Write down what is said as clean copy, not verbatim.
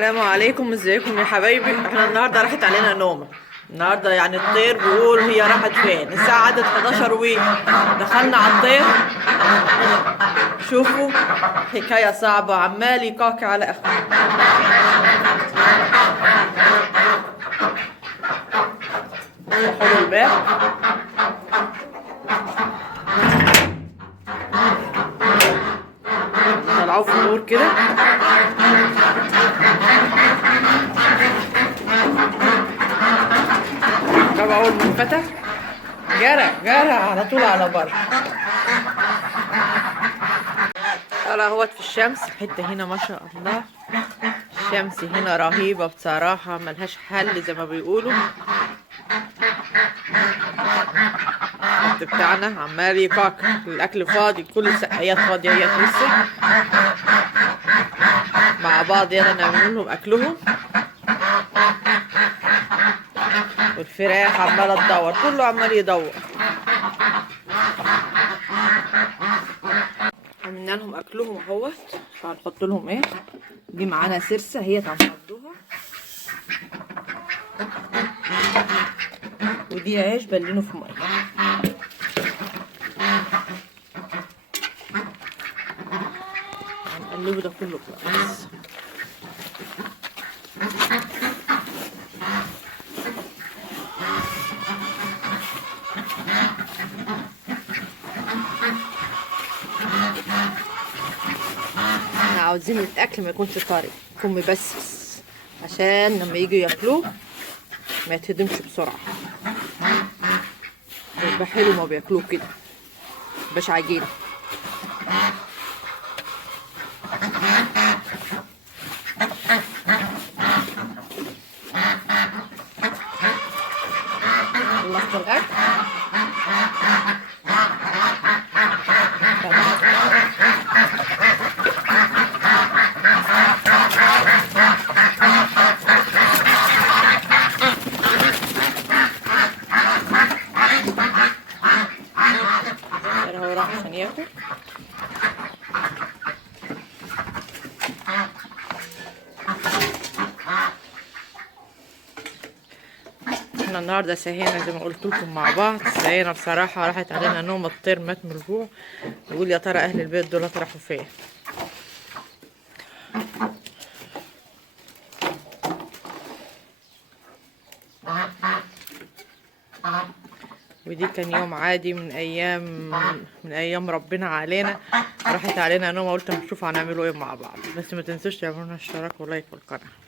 السلام عليكم، ازيكم يا حبايبي؟ احنا النهارده راحت علينا نومه. النهارده يعني الطير بيقول هي راحت فين. الساعه عدت 11 دخلنا على الطير. شوفوا، حكايه صعبه، عمال يقاقع على اخوه. فتحوا الباب، طلعوه في النور كده. الباب اول ما اتفتح جرى على طول على بره. طلع اهوت في الشمس، حته هنا ما شاء الله. الشمس هنا رهيبه بصراحه، ملهاش حل زي ما بيقولوا. بتاعنا عمال يقاقع، الاكل فاضي، كل السقايات فاضيه اهيت لسه مع بعض. يلا نعمل لهم اكلهم. والفراخ عماله تدور، كله عمال يدور. عملنا لهم اكلهم اهوت. فهنحط لهم ايه؟ دي معانا سرسه هي هنحطوها، ودي عيش بلينه في ميه. هنقلبه ده كله كويس. احنا عاوزين الاكل ما يكونش طري، يكون مبسس، عشان لما يجوا ياكلوه ما يتهضمش بسرعه. يبقى حلو ما بياكلوه كده، مبقاش عجينه. خلصت الاكل. هو راح عشان ياكل. احنا النهارده سهينا زي ما قلت لكم مع بعض. سهينا بصراحه، راحت علينا نوم، الطير مات من الجوع. نقول يا ترى اهل البيت دول راحوا فين. ودي كان يوم عادي من ايام ربنا علينا. راحت علينا نوم، قلت نشوف هنعملوا ايه مع بعض. بس ما تنسوش تعملوا اشتراك ولايك في القناه.